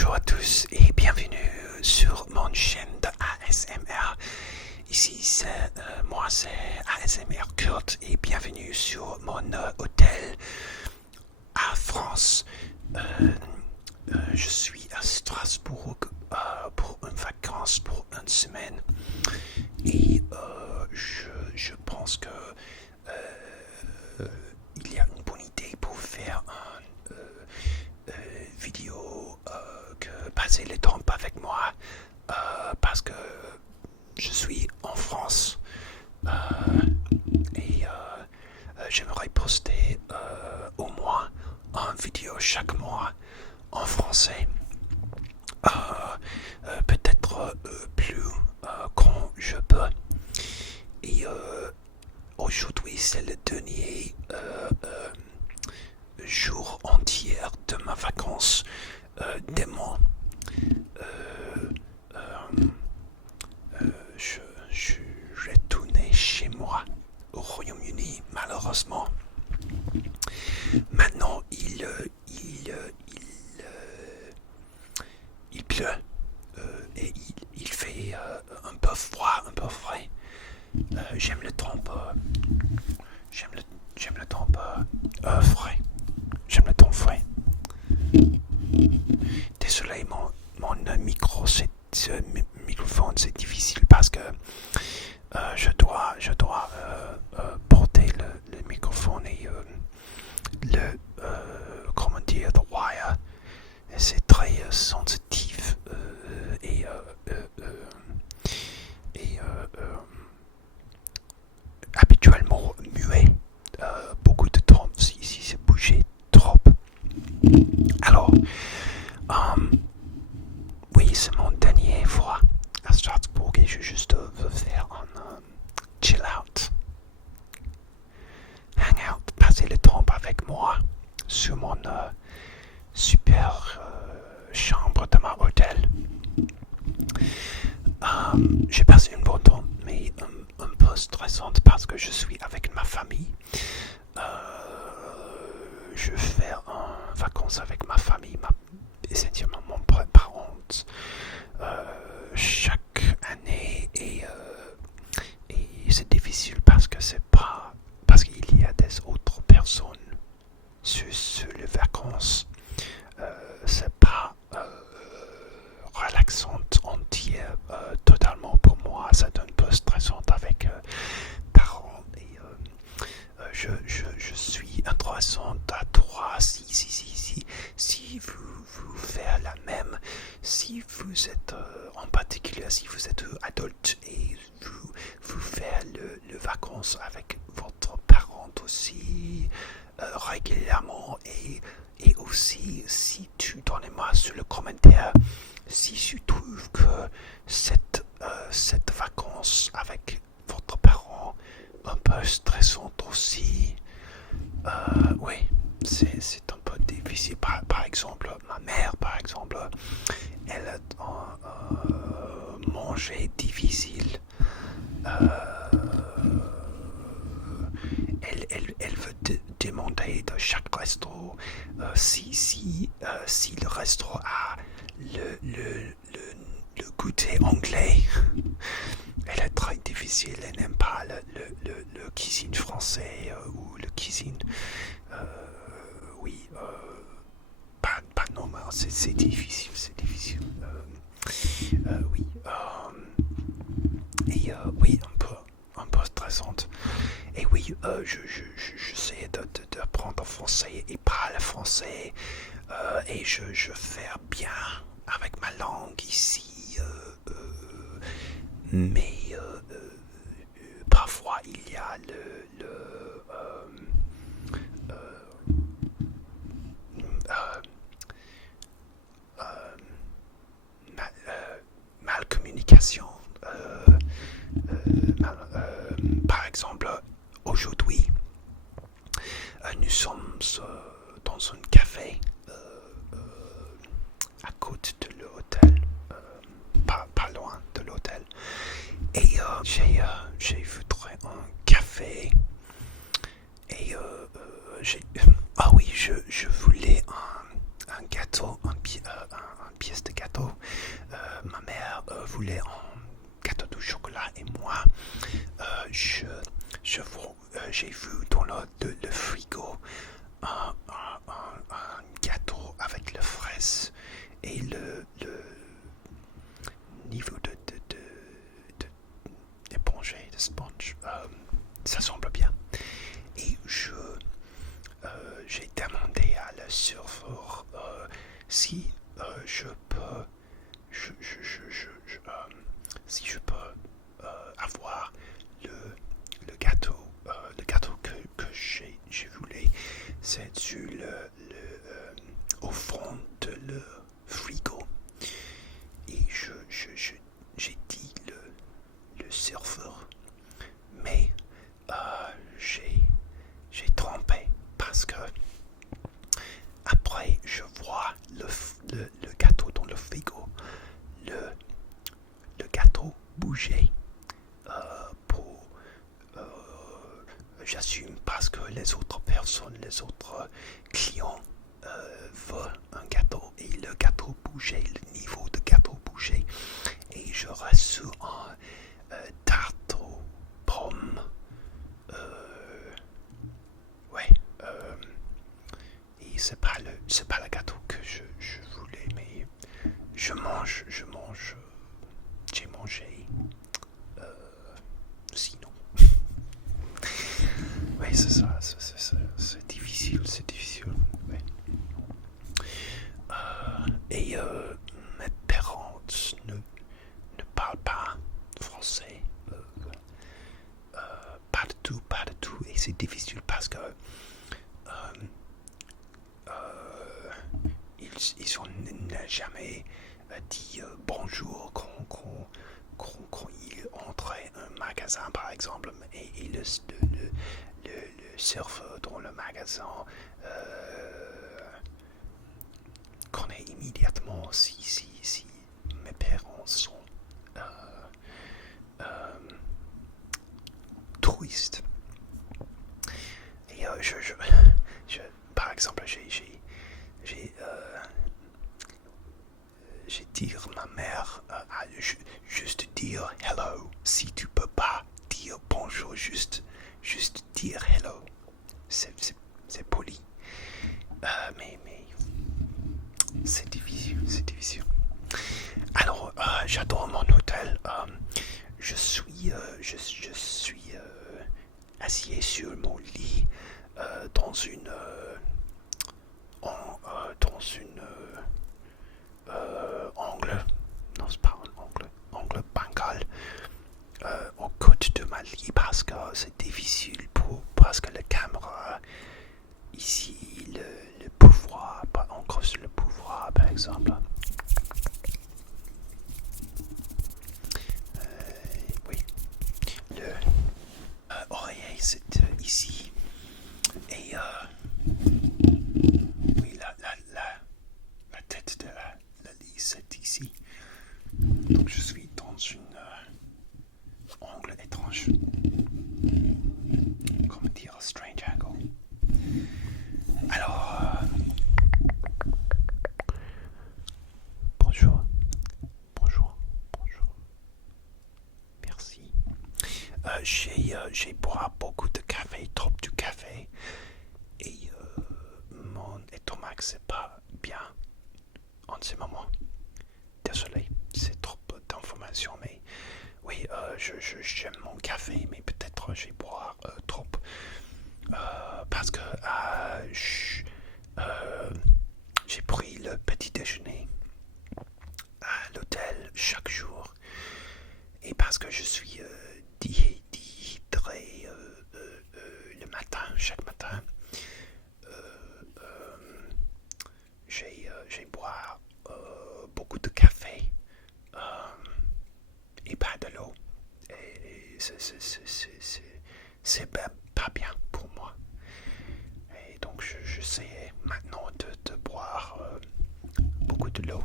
Bonjour à tous et bienvenue sur mon chaîne de ASMR. Ici c'est ASMR Kurt et bienvenue sur mon hôtel à France. Je suis à Strasbourg pour une vacance pour une semaine et je pense que il y a une bonne idée pour faire une vidéo que passer le temps avec moi parce que je suis en France et j'aimerais poster au moins une vidéo chaque mois en français. Peut-être plus quand je peux. Et aujourd'hui c'est le dernier jour entier de ma vacance des mois. Je vais tourner chez moi au Royaume-Uni, malheureusement. Maintenant, il pleut et il fait un peu froid, un peu frais. J'aime le temps j'aime le temps frais. J'aime le temps frais. Désolé, mon microphone c'est difficile parce que je dois porter le microphone et comment dire, the wire. C'est très sensitif et habituellement muet. Beaucoup de temps si c'est bougé trop. Alors, oui, c'est mon dernier fois à Strasbourg et je juste veux faire un chill out, hang out, passer le temps avec moi sur mon super chambre de mon hôtel. J'ai passé une bonne temps, mais un peu stressante parce que je suis avec ma famille. Je vais faire une vacances avec ma famille, essentiellement mon parents, chaque année et c'est difficile parce qu'il y a des autres personnes sur les vacances. C'est pas relaxante entière totalement pour moi. C'est un peu stressant avec parents et je suis intéressant à toi si vous faites la même, si vous êtes en particulier si vous êtes adulte et vous faites le vacances avec votre parent aussi régulièrement et aussi si tu donnes-moi sur le commentaire si tu trouves que cette vacance avec votre parent un peu stressante aussi. Oui, c'est un peu difficile. Par exemple, ma mère, elle a mangé difficile. Elle veut demander de chaque resto si le resto a le goûter anglais. Elle est très difficile, elle n'aime pas le cuisine français ou le cuisine oui pas normal, c'est difficile, oui et oui un peu stressante et oui j'essaie d'apprendre français et parler français et je fais bien avec ma langue ici mais parfois il y a mal communication. Par exemple, aujourd'hui, nous sommes dans un café à côté de l'hôtel, pas loin de l'hôtel, voulais un gâteau de chocolat et moi, j'ai vu dans le frigo un gâteau avec les fraises et le niveau d'éponger, de sponge, ça semble bien. Et j'ai demandé à le serveur si je peux si je peux avoir le gâteau que j'ai voulu. C'est sur au fond de le frigo. Et j'ai dit le serveur, mais j'ai trompé parce que après je vois le gâteau dans le frigo, le gâteau bouger j'assume parce que les autres personnes, les autres clients veulent un gâteau et le gâteau bougeait, le niveau de gâteau bougeait et je reçois un tarte aux pommes. Ouais. Et c'est pas le gâteau que je voulais, mais j'ai mangé sinon. Oui, c'est ça, c'est difficile, ouais. Et mes parents ne parlent pas français, pas du tout, et c'est difficile parce que ils n'ont jamais dit bonjour quand ils entraient un magasin par exemple, et le serveur dans le magasin connaît immédiatement si mes parents sont touristes. Et par exemple, j'ai dit à ma mère juste dire hello. Si tu peux pas dire bonjour, juste dire hello. C'est poli. Mais c'est difficile. Alors, j'adore mon hôtel. Je suis assis sur mon lit dans une angle. Non, c'est pas un angle bancal au côté de ma lit parce que c'est difficile parce que la caméra ici, le pouvoir, pas encore sur le pouvoir par exemple. Oui, le oreiller c'est ici et oui, la tête de la lit c'est ici. Donc je suis dans une angle étrange. Comment dire, strange angle. Alors, bonjour. Merci. J'ai boivi beaucoup de café, trop de café, et mon estomac c'est pas bien en ce moment. Désolé, c'est trop d'informations, mais oui, j'aime mon café, mais peut-être j'ai bois trop parce que j'ai pris le petit déjeuner à l'hôtel chaque jour et parce que je suis déhydré le matin, chaque matin, j'ai bois beaucoup de café et pas de l'eau. Et c'est pas bien pour moi. Et donc j'essaie maintenant de boire beaucoup de l'eau.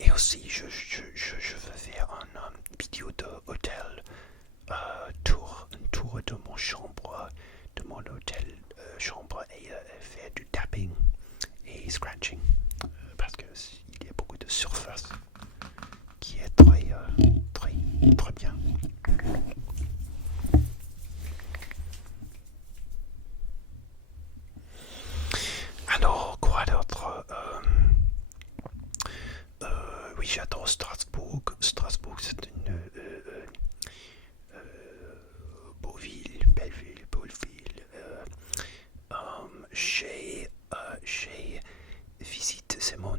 Et aussi je veux faire une vidéo de hôtel tour de mon chambre, de mon hôtel chambre et faire du tapping et scratching parce que il y a beaucoup de surface. Très bien. Alors, quoi d'autre oui, j'adore Strasbourg. Strasbourg, c'est une beau ville, belle ville, beau ville. J'ai visité, c'est mon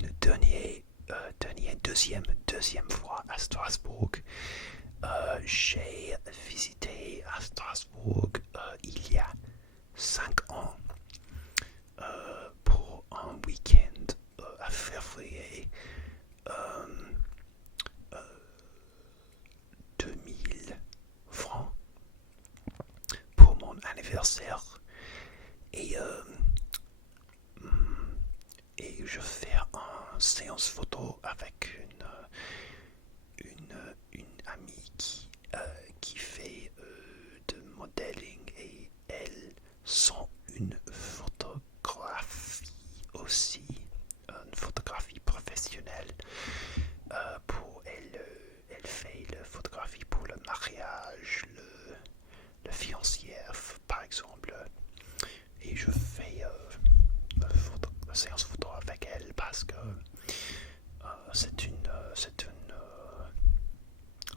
deuxième fois à Strasbourg. J'ai visité à Strasbourg il y a 5 ans pour un week-end à février 2000 francs pour mon anniversaire et, et je fais une séance photo avec une amie qui fait de modeling et elle sent une photographie aussi, une photographie professionnelle. Elle fait la photographie pour le mariage, le fiancé par exemple, et je fais une séance photo avec elle parce que c'est une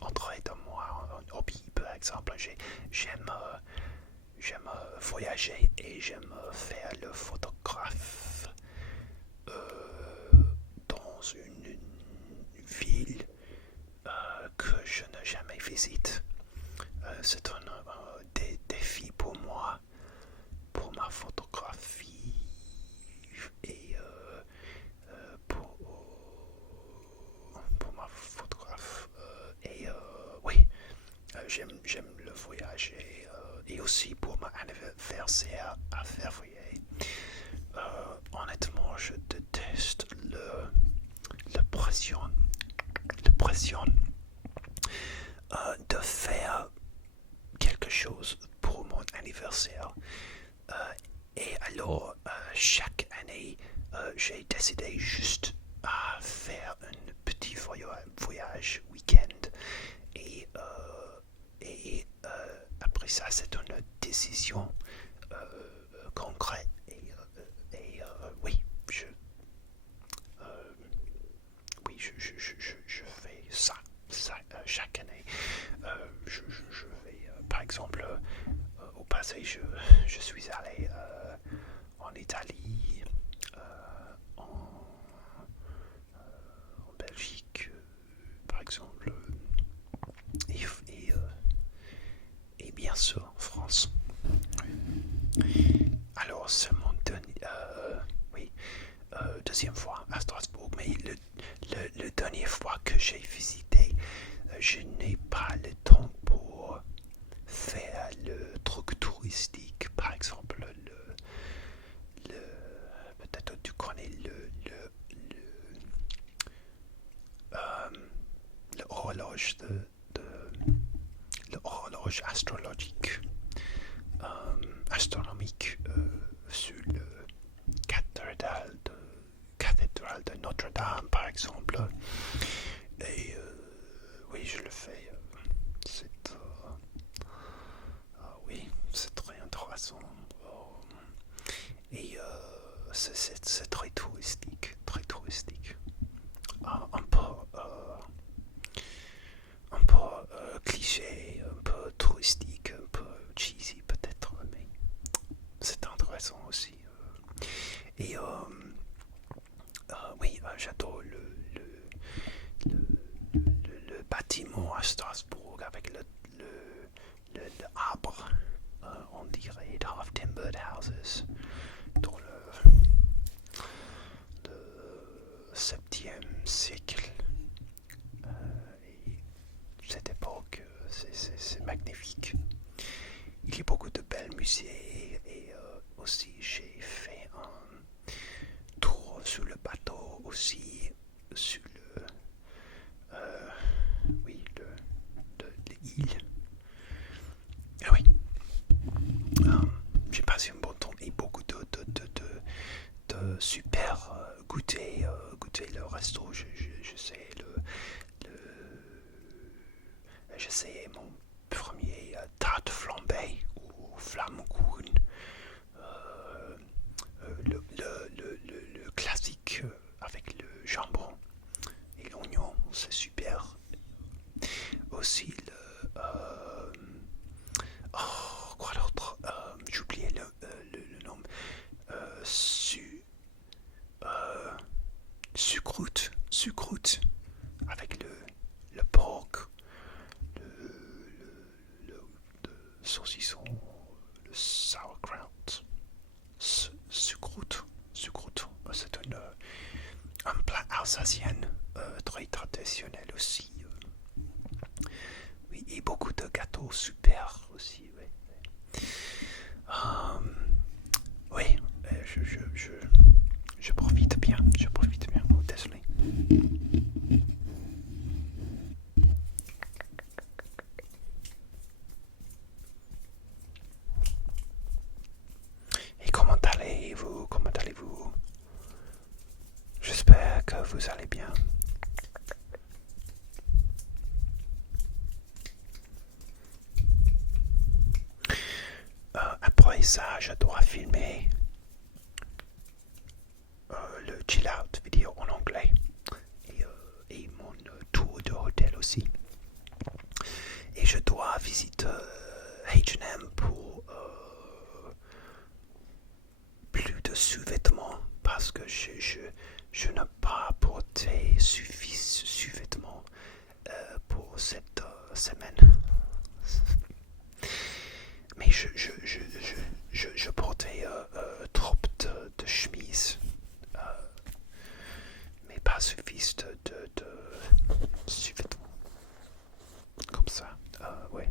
entrée de moi, un hobby par exemple. J'aime voyager et j'aime faire le photographe dans une ville que je n'ai jamais visité. C'est un défi pour moi, pour ma photographie et pour ma photographe. Et oui, j'aime le voyage et aussi pour mon anniversaire à février. Honnêtement, je déteste la pression de faire quelque chose pour mon anniversaire. Et alors, chaque année, j'ai décidé juste à faire un petit voyage week-end. Et, après ça, c'est une décision concrète. Et oui, je fais ça chaque année. Je vais, par exemple, au passé, je suis allé en Italie, en Belgique, par exemple, et bien sûr en France. Alors, c'est mon deuxième fois à Strasbourg, mais le dernier fois que j'ai visité, je n'ai pas le temps pour faire le truc touristique, par exemple peut-être tu connais l'horloge l'horloge astronomique sur le cathédrale de Notre-Dame par exemple. Et oui, je le fais. Oui, c'est très intéressant. Et c'est très touristique, très touristique. Un peu cliché, un peu touristique, un peu cheesy peut-être, mais c'est intéressant aussi. Et oui, j'adore le bâtiment à Strasbourg avec le arbre, on dirait half timbered houses dans le 7e siècle. Et cette époque, c'est magnifique. Il y a beaucoup de belles musées et aussi j'ai fait un tour sur le bateau aussi, sur l'île. Ah oui, j'ai passé un bon temps et beaucoup de super goûter le resto. Je sais, j'essayais mon premier tarte flambée ou flammekuchen, le classique avec le jambon et l'oignon, c'est super. Aussi quoi d'autre, j'ai oublié le nom. Su, sucroute avec le porc, le, le saucisson, le sauerkraut, sucroute, c'est un plat alsacien très traditionnel aussi. Oui, et beaucoup de gâteaux super aussi. Oui, oui je profite bien, oh, désolé. Et comment allez-vous? J'espère que vous allez bien. Après ça, je dois filmer le chill out vidéo en anglais et mon tour de hôtel aussi. Et je dois visiter H&M pour plus de sous-vêtements parce que je n'ai pas porté sous-vêtements pour cette semaine. Mais je portais trop de chemises, mais pas suffisant de sous-vêtements. Comme ça, ouais.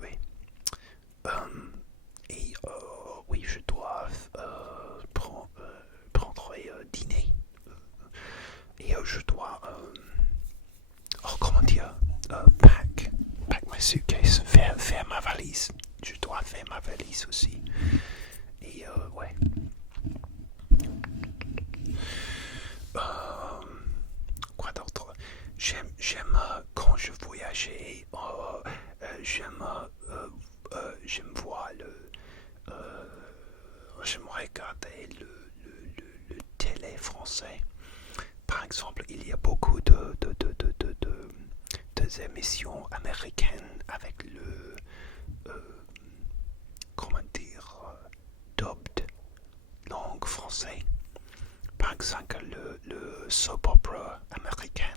Oui. Et oui, je dois prendre dîner. Et je dois, comment dire, pack my suitcase, faire ma valise. Je dois faire ma valise aussi. Et ouais. Quoi d'autre? J'aime quand je voyageais, j'aime voir j'aime regarder le télé français. Par exemple, il y a beaucoup des émissions américaines avec le comment dire dubbed langue français. Par exemple, le soap opera américain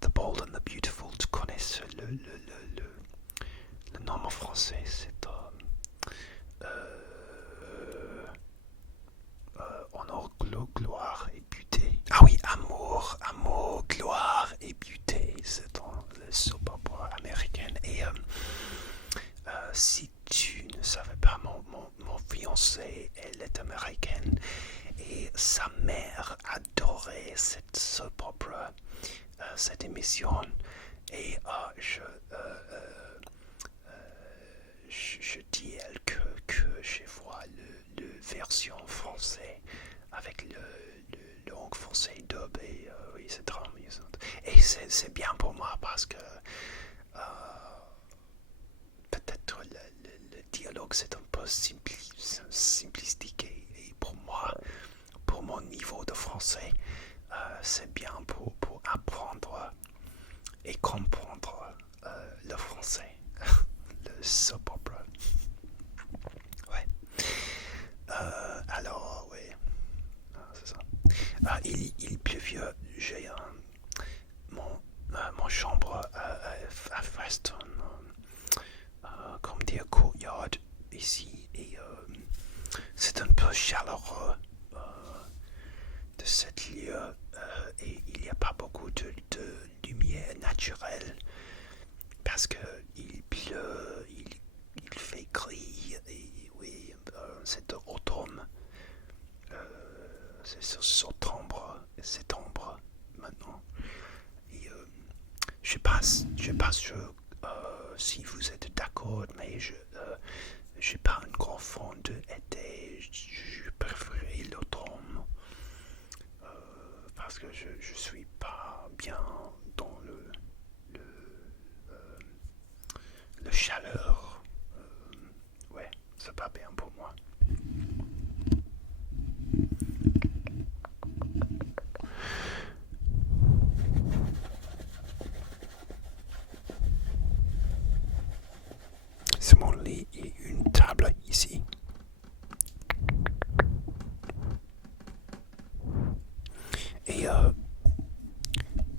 The Bold and the Beautiful, tu connais le nom en français, c'est Honor, gloire et beauté. Ah oui, amour, gloire et beauté, c'est dans le soap opera américain. Et si tu ne savais pas, mon fiancé, elle est américaine et sa mère adorait cette soap opera, cette émission. Et je dis elle que je vois le version français avec le langue français dub et oui, c'est très amusant. Et c'est bien pour moi parce que peut-être le dialogue c'est un peu simplistique et pour moi, pour mon niveau de français, c'est bien pour apprendre et comprendre le français, le soap opera. Ouais. Alors, ouais. C'est ça. Il pleut. J'ai mon chambre à Preston, comme dire courtyard ici, et c'est un peu chaleureux de cette lieu, et il n'y a pas beaucoup de lumière naturelle parce que il pleut, il fait gris et oui, c'est automne, c'est septembre maintenant. Et je passe si vous êtes d'accord, mais je suis pas un grand fan de été. Je préfère l'automne parce que je suis pas bien dans Et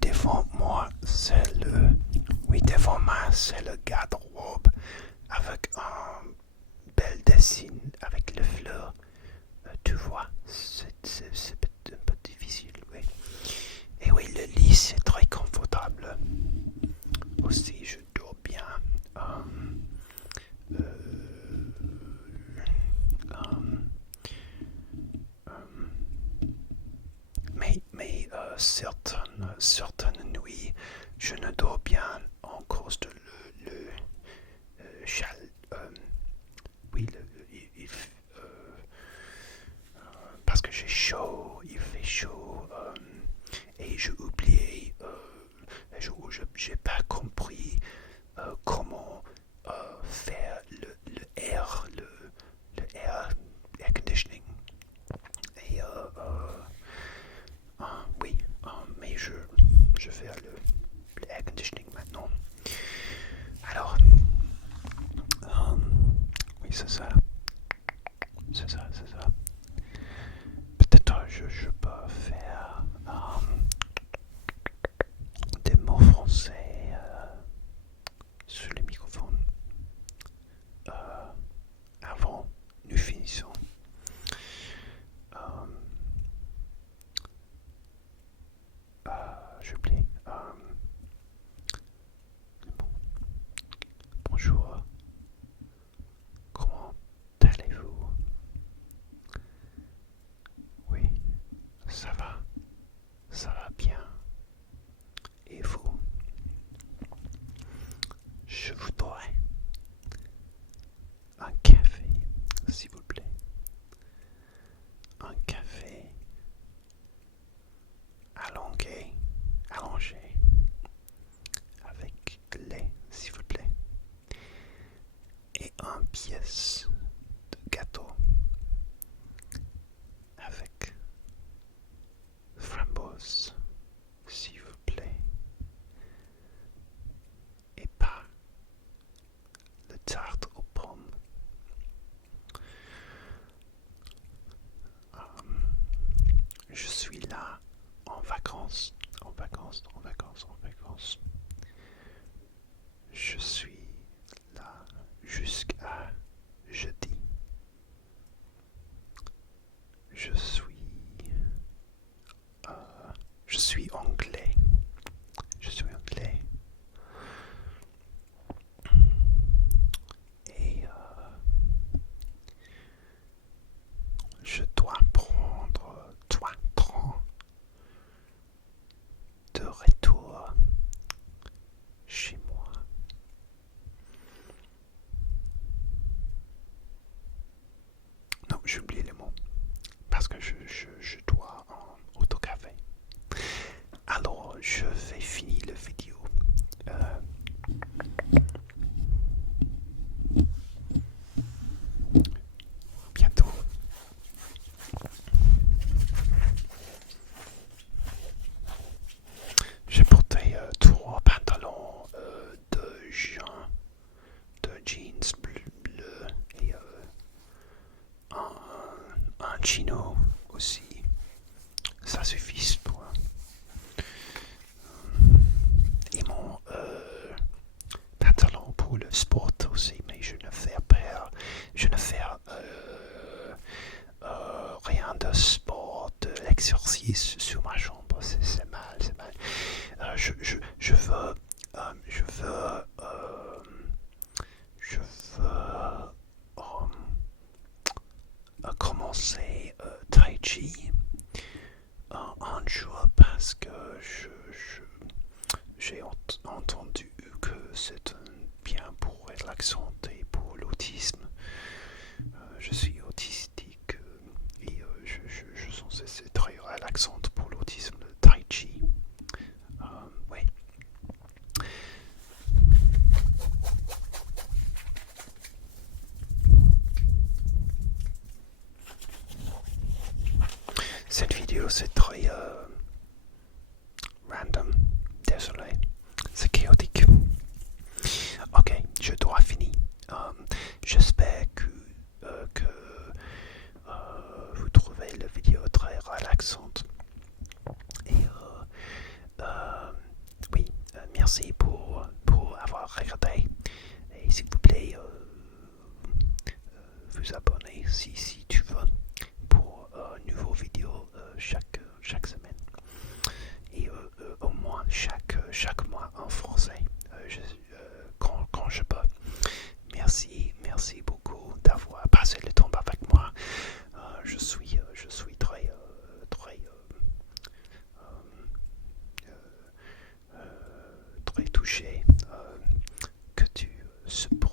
devant moi, c'est le... Oui, devant moi, c'est le garde-robe avec un bel dessin avec les fleurs. Tu vois, c'est un peu difficile, oui. Et oui, le lit, c'est très confortable. Aussi, je dors bien. Mais certaines nuits, je ne dors bien en cause de oui, parce que j'ai chaud, il fait chaud, et j'ai oublié, j'ai pas compris comment faire le air, le air conditioning. Et oui, mais je fais le air conditioning maintenant. Alors, oui, c'est ça. C'est ça. Peut-être je peux faire des mots français sur les microphones avant nous finissons. J'oublie. Bonjour. Comment allez-vous? Oui, ça va bien. Et vous? Je voudrais un café, s'il vous plaît. Un café allongé, avec lait, s'il vous plaît. Et une pièce de gâteau avec framboise, s'il vous plaît. Et pas le tarte aux pommes. Je suis là en vacances. Je suis là jusqu'à jeudi. Je suis anglais. Et je dois prendre 3 trains de retour chez moi. Non, j'ai oublié les mots. Parce que je dois en autocafé. Alors, je vais finir la vidéo. Bientôt. J'ai porté 3 pantalons de jeans bleu et un chino aussi. Ça suffit pour. Et mon pantalon pour le sport aussi, mais je ne fais rien de sport, de l'exercice sur ma chambre. C'est mal. Je veux commencer Tai Chi un jour parce que j'ai entendu que c'est bien pour relaxant et pour l'autisme. Je suis autistique et je sens que c'est très relaxant pour l'autisme, le Tai Chi. Oui. Cette vidéo c'est très random, désolé, c'est chaotique. Ok, je dois finir. J'espère que vous trouvez la vidéo très relaxante. merci pour avoir regardé. Et s'il vous plaît, vous abonner si tu veux pour une nouvelle vidéo chaque semaine. Et au moins chaque mois en français quand je peux. Merci beaucoup d'avoir passé le temps avec moi. Je suis très touché que tu supportes